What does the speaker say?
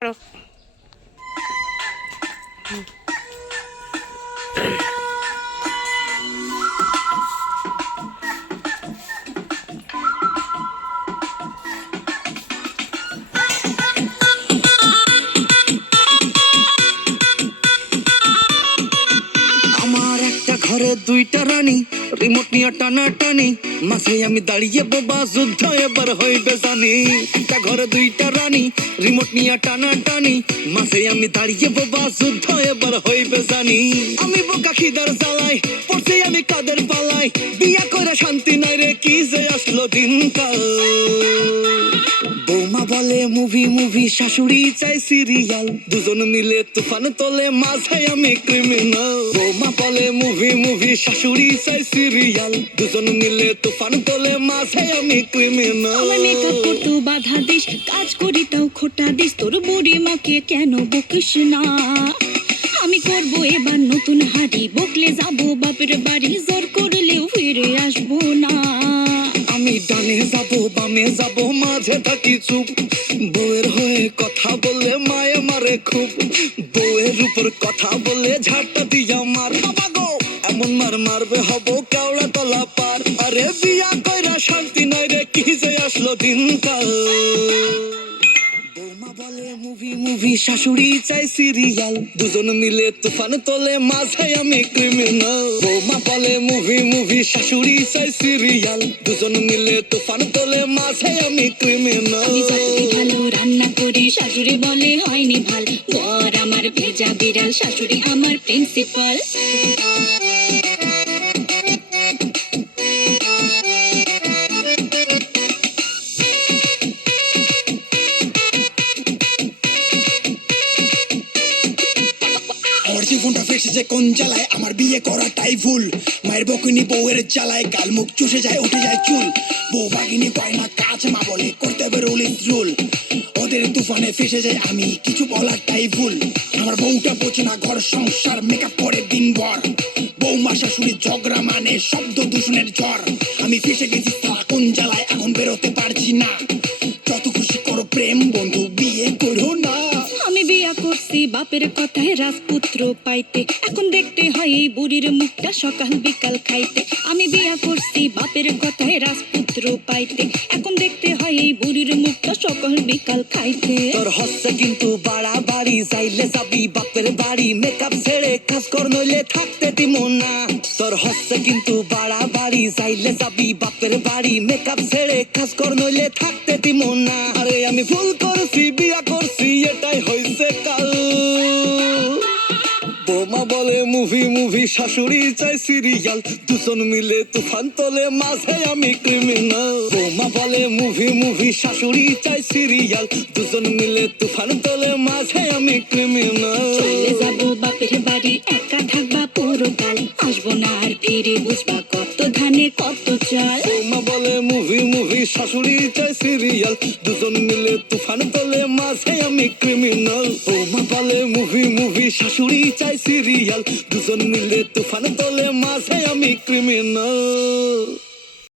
করো। আমার একটা ঘরে দুইটা রানী, রিমোট নিয়ে টানাটানি, মাঝে আমি দাঁড়িয়ে বোবা, যুদ্ধ এবার হইবে জানি। একটা ঘরে দুইটা রানী, রিমোট নিয়ে টানাটানি, মাঝে আমি দাঁড়িয়ে বোবা, যুদ্ধ এবার হইবে জানি। আমি বোকা খিদার জ্বালাই পড়ছি আমি কাদের পালাই, বিয়া করে শান্তি নাই রে, কি যে আসলো দিনকাল। বৌমা বলে মুভি মুভি, শাশুড়ি চাই সিরিয়াল, দুজন মিলে তুফান তোলে, মাঝে আমি ক্রিমিনাল। বৌমা বলে মুভি মুভি, শাশুড়ি চাই সিরিয়াল, দুজন মিলে তুফান তোলে, মাঝে আমি ক্রিমিনাল। আমার মেকআপ করতে বাধা দিস, কাজ করি তাও খোটা দিস, তোর বুড়ি মাকে কেন বকিস না? আমি করব এবার নতুন হাড়ি, বকলে যাবো বাপের বাড়ি, জোর করলেও ফিরে আসবো না। আমি ডানে যাবো বামে যাবো, মাঝে থাকি চুপ, বউয়ের হয়ে কথা বলে মায়ে মারে খুব, বউয়ের উপর কথা বলে ঝাড়টা দিয়া মার। বাবা গো এমন মার মারবে হব কাউড়া তলা পার। আরে বিয়া কইরা শান্তি নাই রে, কি যে আসলো দিনকাল। বৌমা বলে মুভি মুভি, শাশুড়ি চাই সিরিয়াল, দুজন মিলে তুফান তোলে, মাঝে আমি ক্রিমিনাল। বৌমা বলে মুভি মুভি, শাশুড়ি চাই সিরিয়াল, দুজন মিলে তুফান তোলে, মাঝে আমি ক্রিমিনাল। আমি যতই ভালো রান্না করি, শাশুড়ি বলে হয়নি ভাল, বর আমার ভেজা বিড়াল, শাশুড়ি আমার প্রিন্সিপাল। আমার জীবনটা ফেসেছে কোন জ্বালায়, আমার বিয়ে করাটাই ভুল। মায়ের বকুনি বউয়ের জ্বালায়, গাল মুখ চুষে যায়, উঠে যায় চুল। বউ বাগিনী পায় না কাজ, মা বলে করতে হবে রুল ইজ রুল। ওদের তুফানে ফেসে যায় আমি, কিছু বলারটাই ভুল। আমার বউটা বোঝে না ঘর সংসার, মেকআপ করে দিনভর। বৌমা শাশুড়ি ঝগড়া মানে শব্দ দূষণের ঝড়। আমি ফেসে গেছি সালা কোন জ্বালায়, এখন বেরোতে পারছি না। যত খুশি করো প্রেম বন্ধু, বিয়ে করো না। আমি বিয়া করছি বাপের কথায় রাজপুত্র পাইতে, এখন দেখতে হয় এই বুড়ির মুখটা সকাল বিকাল খাইতে। আমি বিয়া করছি বাপের কথায় রাজপুত্র পাইতে, এখন দেখতে হয় এই বুড়ির মুখটা সকাল বিকাল খাইতে। তোর হচ্ছে কিন্তু বাড়াবাড়ি, যাইলে যাবি বাপের বাড়ি, মেকআপ ছেড়ে কাজ কর নইলে থাকতে দিমু না। তোর হচ্ছে কিন্তু বাড়াবাড়ি, যাইলে যাবি বাপের বাড়ি, মেকআপ ছেড়ে কাজ কর নইলে থাকতে দিমু না। আরে আমি ভুল করছি, বিয়া করছি, এটাই হইছে কাল। বৌমা বলে মুভি মুভি, শাশুড়ি চাই সিরিয়াল, দুজন মিলে তুফান তোলে, মাঝে আমি ক্রিমিনাল। বৌমা বলে মুভি মুভি, শাশুড়ি চাই সিরিয়াল, দুজন মিলে তুফান তোলে, মাঝে আমি ক্রিমিনাল। চলে যাবো বাপের বাড়ি, একা থাকবা পুরো কাল, আসবো না আর ফিরে, বুঝবা কত ধানে কত চাল। বৌমা বলে মুভি মুভি, শাশুড়ি চাই সিরিয়াল, দুজন মিলে তুফান তোলে, মাঝে আমি ক্রিমিনাল। বৌমা বলে মুভি মুভি, শাশুড়ি চাই সিরিয়াল, দুজন মিলে তুফান তোলে, মাঝে আমি ক্রিমিনাল।